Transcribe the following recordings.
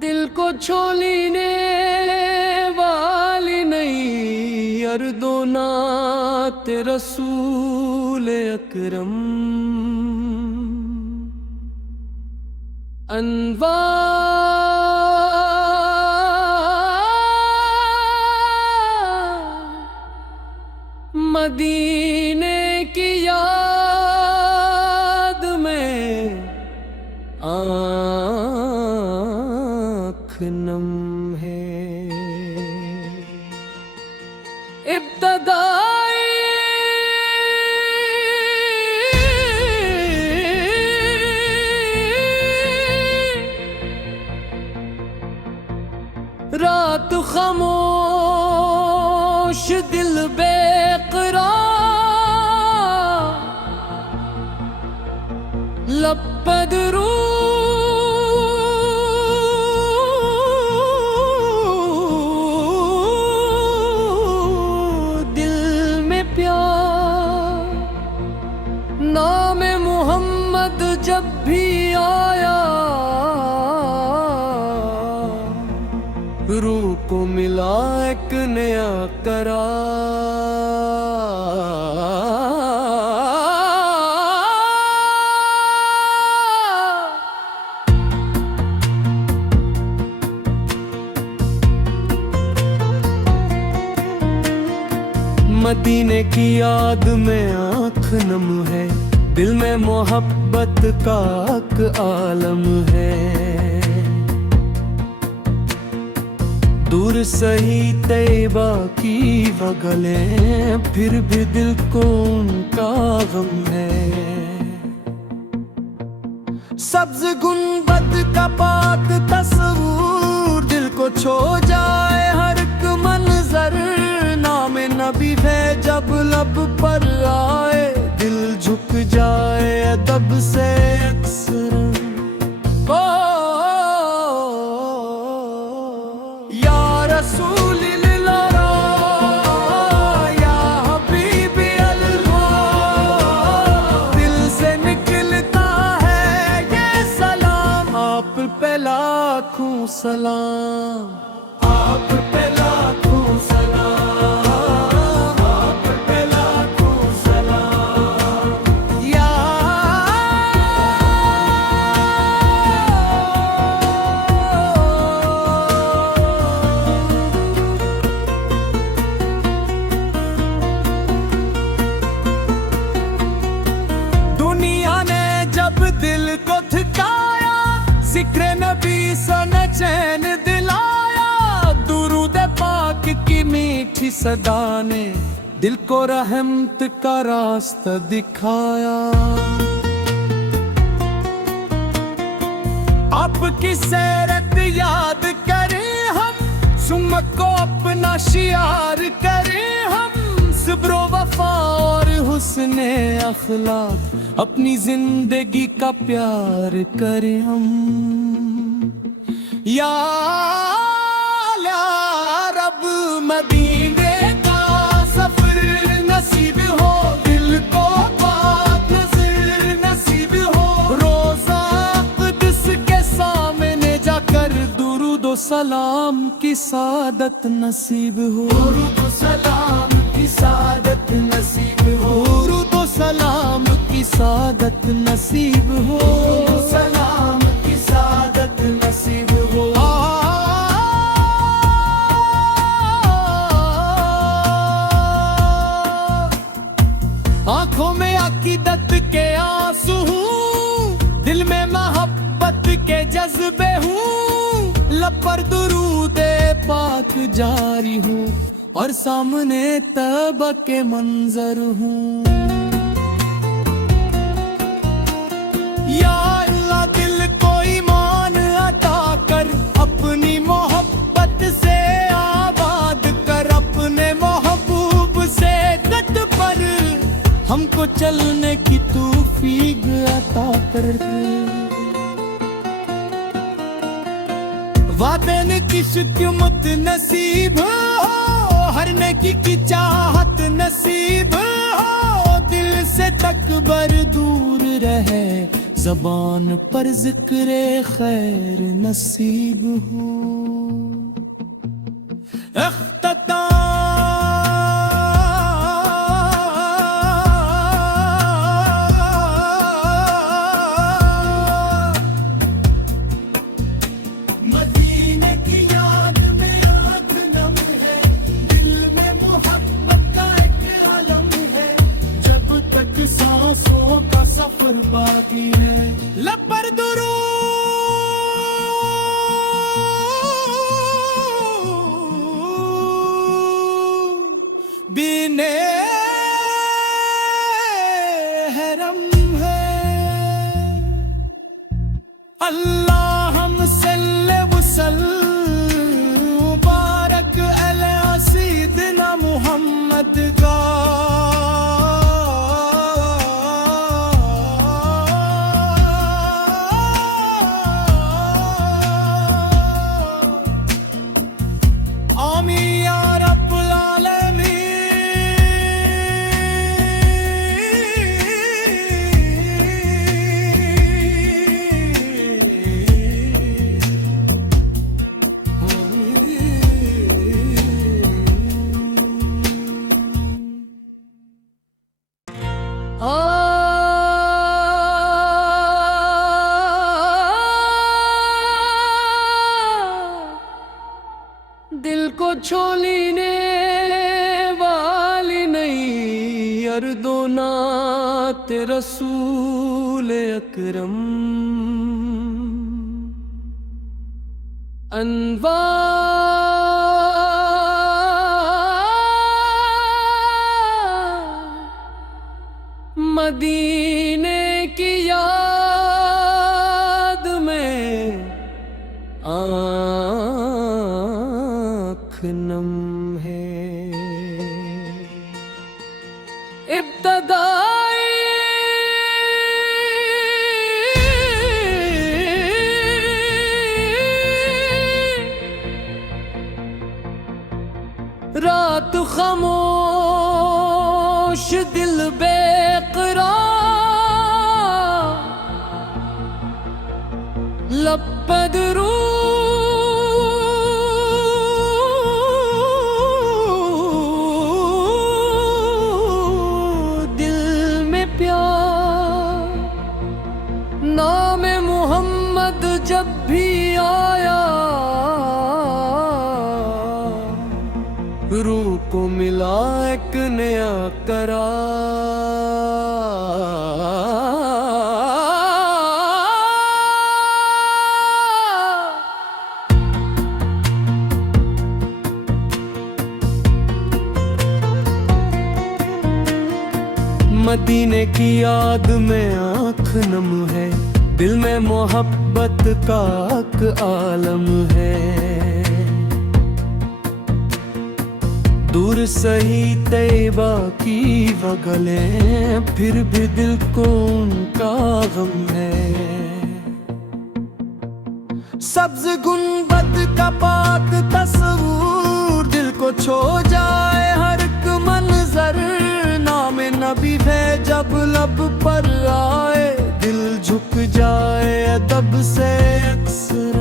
दिल को छोलीने वाली नहीं अर्दो नात रसूल अकरम मदीने की याद में आँख नम है। इब्तदाई रात खामोश दिल बेकरार लब पे दुरूद दिल में प्यार नाम मोहम्मद जब भी आया रूह को मिला एक नया करार। मदीने की याद में आँख नम है दिल में मोहब्बत का एक आलम है। दूर सही तैबा की वगलें फिर भी दिल को उनका गम है। सब्ज गुंबद का पाक तस्वूर दिल को छो जाए हर एक मंजर नाम नबी है जब लब पर आए दिल झुक जाए अदब से अक्सर। लाखों सलाम आप पे लाखों सलाम आप पे लाखों सलाम या दुनिया ने जब दिल को थकाया जिक्र नबी सन चैन दिलाया दुरूद पाक की मीठी सदा ने दिल को रहमत का रास्ता दिखाया। आपकी सीरत याद करें हम सुम्मत को अपना शियार करें हम सब्र वफा और हुस्ने अखलाक अपनी जिंदगी का प्यार करें हम। या रब मदीने का सफर नसीब हो दिल को पाक नज़र नसीब हो रोज़ा क़ुद्स के सामने जाकर दुरूद व सलाम की सादत नसीब हो। दुरूद व सलाम की सादत नसीब हो दुरूद व सलाम की सादत नसीब हो सलाम की सादत नसीब हो। आंखों में अकीदत के आंसू हूँ दिल में मोहब्बत के जज्बे हूँ लब पर दुरूद पाक जारी हूँ और सामने तौबा के मंजर हूँ। या अल्लाह दिल को ईमान अता कर अपनी मोहब्बत से आबाद कर अपने महबूब से कद पर हमको चलने की तौफीक अता कर। वादे ने किश्त मत नसीब हो हर नेकी की चाहत नसीब भर दूर रहे, ज़बान पर ज़िक्र खैर नसीब हो। मदीने की याद में आँख नम है, दिल में मोहब्बत का एक आलम है। जब तक सांसों का सफर बाकी है, लब पर दुरूद बीने हरम है। अल्लाह सल्ले मुबारक अला सय्यिदना मुहम्मद का। आमीन या रब्बुल दिल को छोलीने वाली नहीं, अर्दो नात रसूल अकरम। अनवार मदीने की याद में आँख नम है। इब्तदाई रात खामोश दिल बेकरार, लब पे दुरूद, दिल में प्यार। नाम मोहम्मद जब भी आया, रूह को मिला एक नया करार। मदीने की याद में आँख नम है, दिल में मोहब्बत का एक आलम है। दूर सही तैबा की वगले, फिर भी दिल को उनका गम है। सब्ज गुंबद का पाक तस्वूर, दिल को छो जाए हर एक मंजर। नाम नबी है जब लब पर आए, दिल झुक जाए अदब से अक्सर।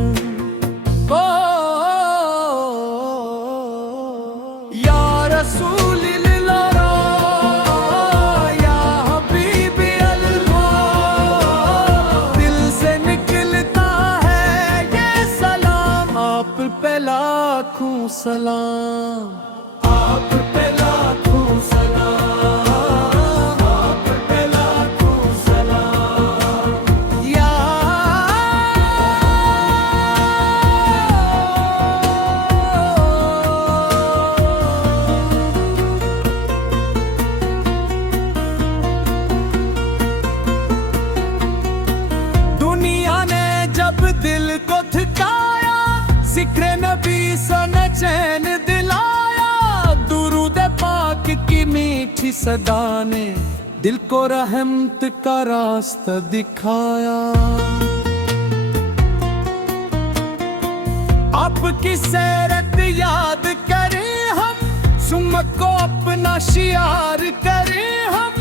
रसूल या हबीबी अल्लाह, दिल से निकलता है ये सलाम। आप पे लाखों सलाम, आप पे लाखों सलाम, आप पे लाखों सलाम। या दिल को थकाया, जिक्र नबी सन चैन दिलाया। दुरूद पाक की मीठी सदा ने दिल को रहमत का रास्ता दिखाया। आपकी सीरत याद करें हम, सुम्मत को अपना शियार करें हम।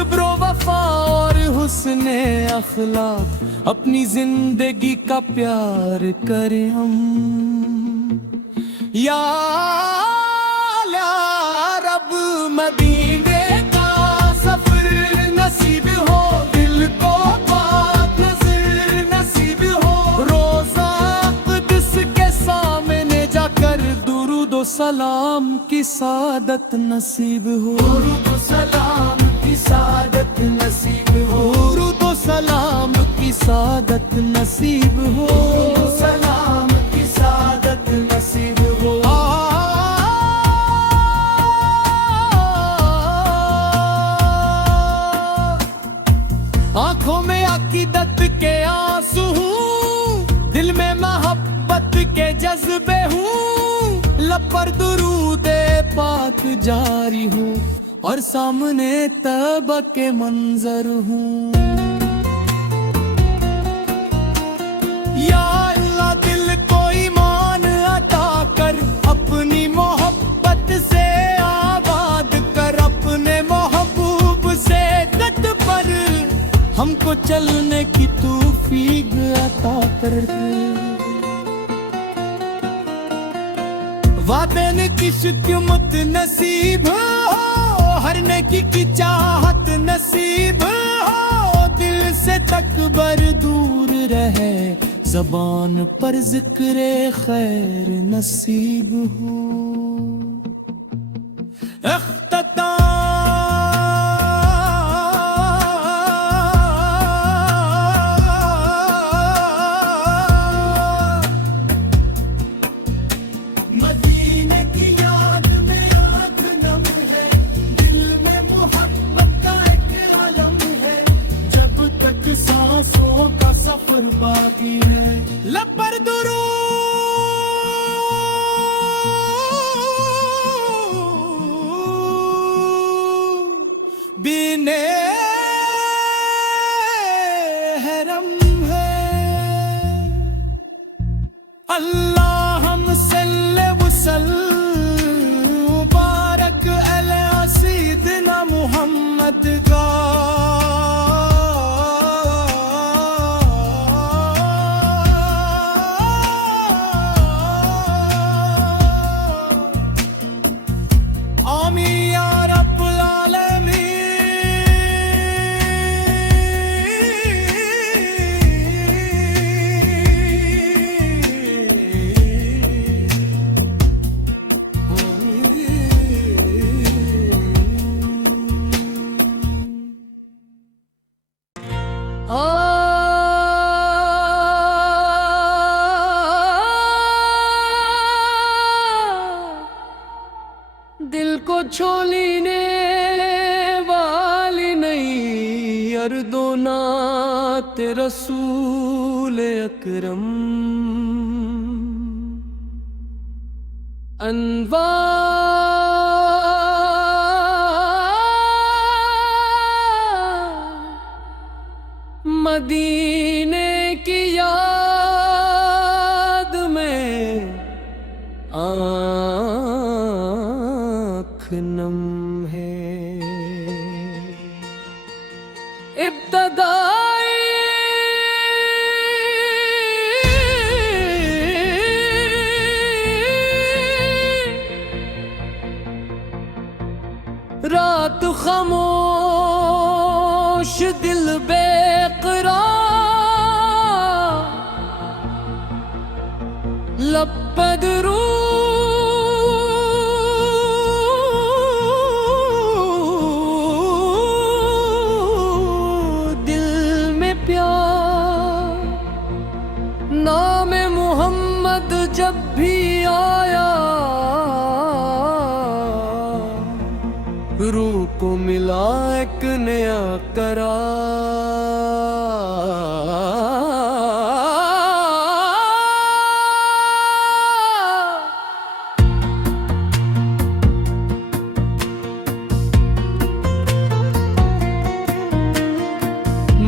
सब्र वफा और हुस्ने अखलाक, अपनी जिंदगी का प्यार करें हम। या रब मदीने का सफर नसीब हो, दिल को पाक नजर नसीब हो, रोज़ा क़ुद्स के सामने जाकर दुरूद व सलाम की सादत नसीब हो। दुरूद व सलाम की सादत नसीब हो, दुरूद व सलाम की सादत नसीब हो, दुरूद व सलाम की सादत नसीब हो। आंखों में अकीदत के आंसू हूँ, दिल में मोहब्बत के जज्बे हूँ, लब पर दुरूदे पाक जारी हूँ और सामने तौबा के मंजर हूँ। या अल्लाह दिल को ईमान अता कर, अपनी मोहब्बत से आबाद कर, अपने महबूब से गत पर हमको चलने की तौफीक अता कर। वादे ने की शिकमत नसीब हो, हर नेकी की चाहत नसीब हो, दिल से तकबर दूर रहे, ज़बान पर ज़िक्रे खैर नसीब हो। मदीने की याद में आँख नम है, दिल में मोहब्बत का एक आलम है, जब तक सांसों का सफर बाकी है, लब पर दुरूद बिने हरम है। अल्लाह हम सल्ले मुबारक अला सय्यिदना मुहम्मद का। आमीन या रब्बुल आलमीन। दिल को छोलीने वाली नहीं, अर्दो नात रसूल अकरम। मदीने की याद में आँख नम है। इब्तदाई रात खामोश दिल बेक़रार, लब पे दुरूद, दिल में प्यार, नाम मोहम्मद जब भी आया, रूह को मिला एक नया करार।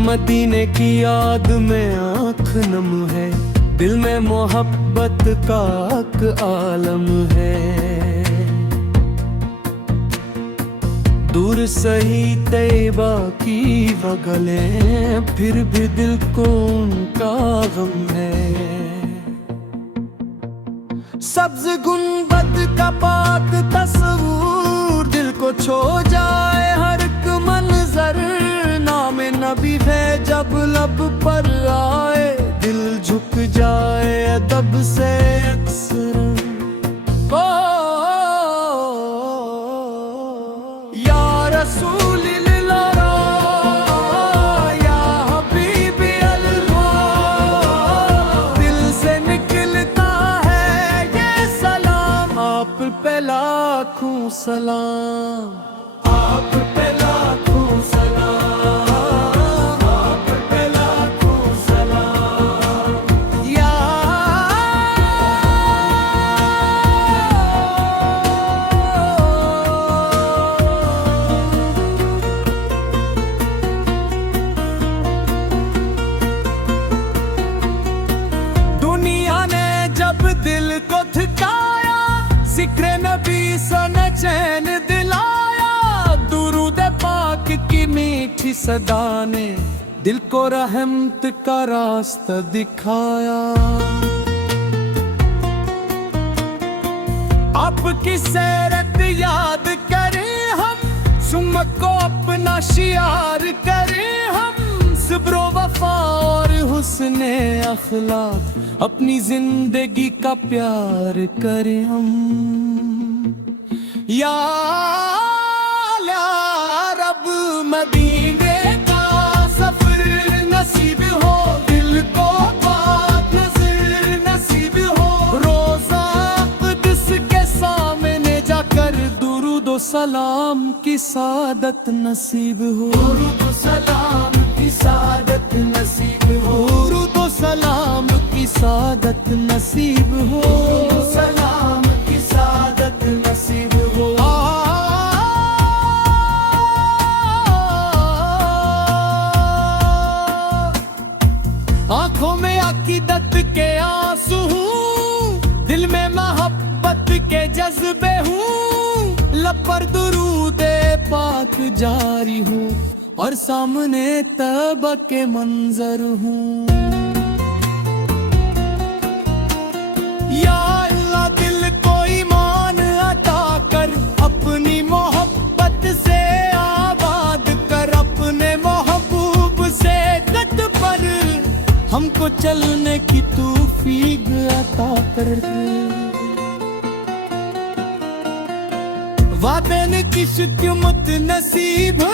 मदीने की याद में आँख नम है, दिल में मोहब्बत का एक आलम है। दूर सही तैयबा की वगलें, फिर भी दिल को उनका गम है। सब्ज गुंबद का पाक तस्वूर दिल को छो जाए हर एक मंजर। नाम नबी है जब लब पर आए, दिल झुक जाए अदब से अक्सर। ओ या रसूल लाखों सलाम, आप पे लाखों सलाम, आप पे लाखों सलाम। या दुनिया ने जब दिल को थकाया, जिक्र नबी सन चैन दिलाया। दुरूद पाक की मीठी सदा ने दिल को रहमत का रास्ता दिखाया। आपकी सीरत याद करें हम, सुम्मत को अपना शियार करें हम। सब्र वफा और हुस्ने अखलाक अपनी जिंदगी का प्यार करें हम। या रब मदीने का सफर नसीब हो, दिल को पाक नजर नसीब हो। रोज़ा क़ुद्स के सामने जाकर दुरूद व सलाम की सादत नसीब हो। दुरूद व सलाम की सादत नसीब हो। दुरूद व सलाम की सादत नसीब हो। सलाम की सादत नसीब हो। आंखों में अकीदत के आंसू हूँ, दिल में मोहब्बत के जज्बे हूँ। लब पर दुरूदे पाक जारी हूँ और सामने तौबा के मंजर हूँ। या अल्लाह दिल को ईमान अता कर, अपनी मोहब्बत से आबाद कर। अपने महबूब से दत पर हमको चलने की तौफीक अता कर। वादे की शुक्मत नसीब हो,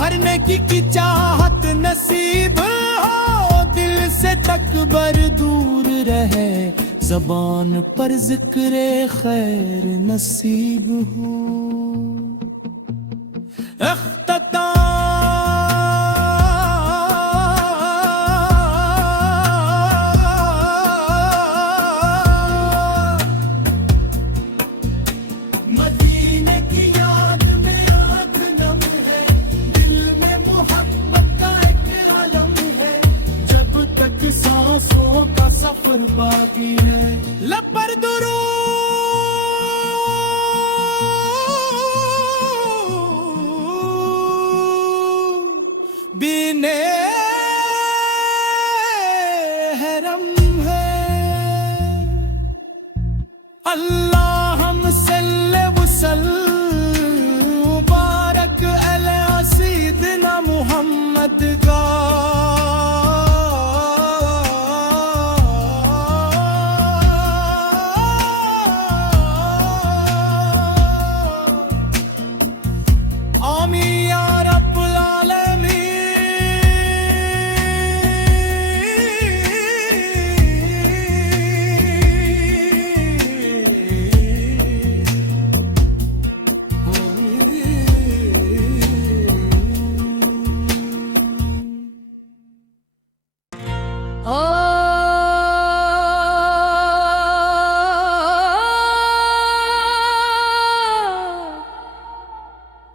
हर नेकी की चाहत नसीब हो। दिल से तकबर दूर रहे, ज़बान पर जिक्र खैर नसीब हो। मदीने की याद में आँख नम है, दिल में मोहब्बत का एक आलम है। जब तक सांसों का सफर बाकी है, लब पर दुरूद बिने हरम है। अल्लाह हम सल्ले वसल्लम बारक अला सय्यिदना मुहम्मद का। आमीन या रब्बुल आलमीन।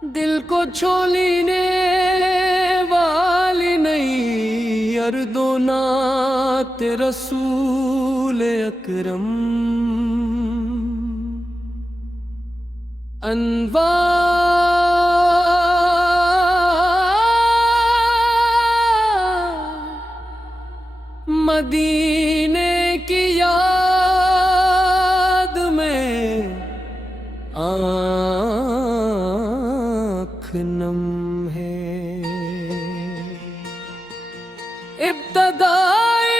दिल को छोलीने वाली नहीं, अर्दो नात रसूल अकरम। अनवार नम है। इब्तदाई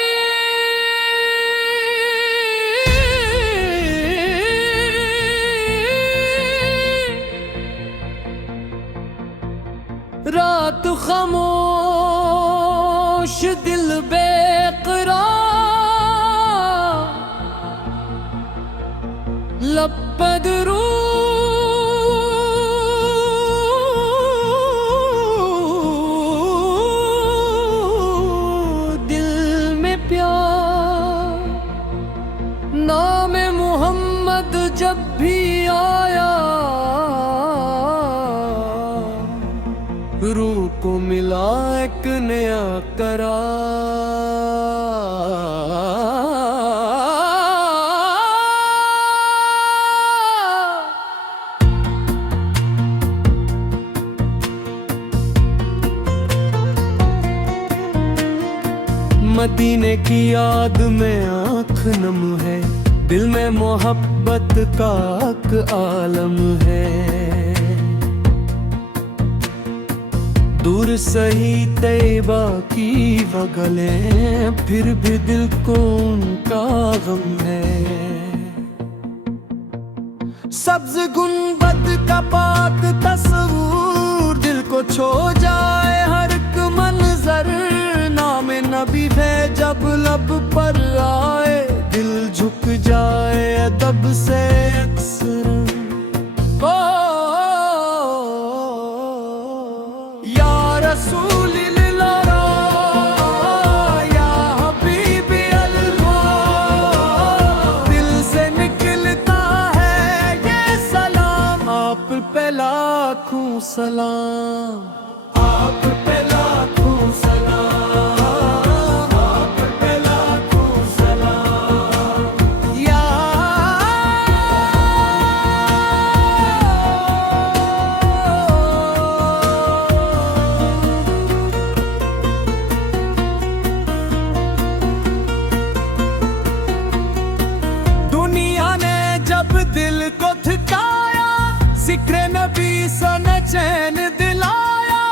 रात खामोश दिल बेकरार, लब पे दुरूद, दिल में प्यार। नाम मोहम्मद जब भी आया, रूह को मिला एक नया करार। मदीने की याद में आँख नम है, दिल में मोहब्बत का एक आलम है। दूर सही तैबा की बगलें, फिर भी दिल को उनका गम है। सब्ज गुंबद का पाक तस्वूर, दिल को छो जाए हर एक मंजर। नाम नबी है जब लब पर आए, दिल झुक जाए अदब से अक्सर। रसूल अल्लाह या हबीबी अल्लाह, दिल से निकलता है ये सलाम। आप पे लाखों सलाम, आप पे लाखों सलाम, आप पे लाखों सलाम। या दिल को थकाया, जिक्र नबी सन चैन दिलाया।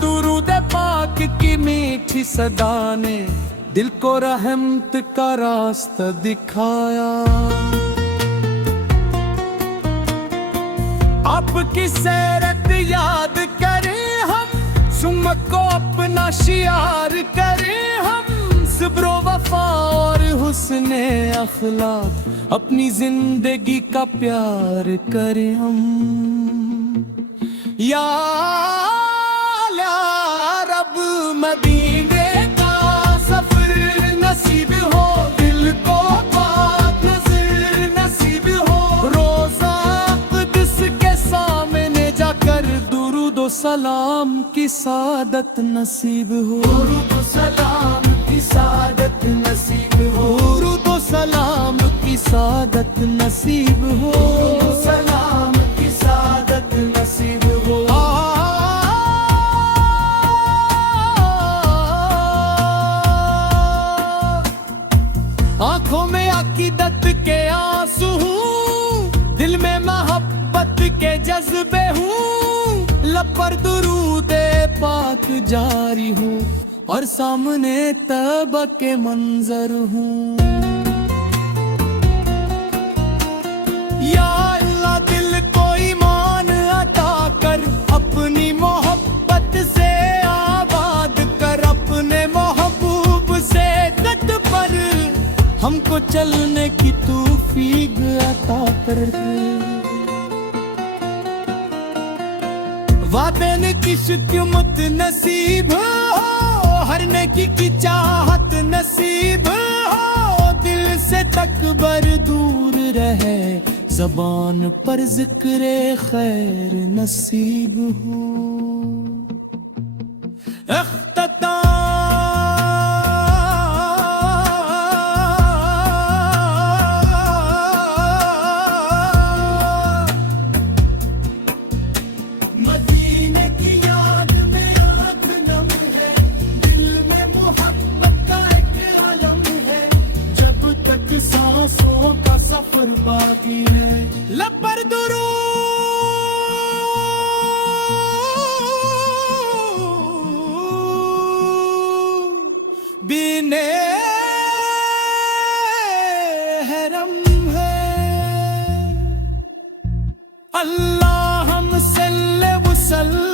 दुरूद पाक की मीठी सदा ने दिल को रहमत का रास्ता दिखाया। आपकी सीरत याद करें हम, सुम्मत को अपना शियार करें हम। सब्रो वफा और हुस्ने अखलाक, अपनी जिंदगी का प्यार करें हम। या रब मदीने का सफर नसीब हो, दिल को पाक नजर नसीब हो। रोज़ा क़ुद्स के सामने जाकर दुरूद व सलाम की सादत नसीब हो। दुरूद व सलाम की सादत नसीब हो, दुरूद व सलाम की सादत नसीब हो, सलाम की सादत नसीब हो। आंखों में अकीदत के आंसू हूँ, दिल में मोहब्बत के जज्बे हूँ। लब पर दुरूद पाक जारी हूँ, और सामने तौबा के मंजर हूँ। या अल्लाह दिल को ईमान अता कर, अपनी मोहब्बत से आबाद कर। अपने महबूब से कद पर हमको चलने की तौफीक अता कर। वादे ने की शुक्मत नसीब हो, हर नेकी की चाहत नसीब हो। दिल से तकबर दूर रहे, ज़बान पर ज़िक्र खैर नसीब हो। मदीने की याद में आँख नम है, दिल में मोहब्बत का एक आलम है। जब तक सांसों का सफर बाकी है, लब पर दुरूद करम है। अल्लाहुम्मा सल्ली व सल्लिम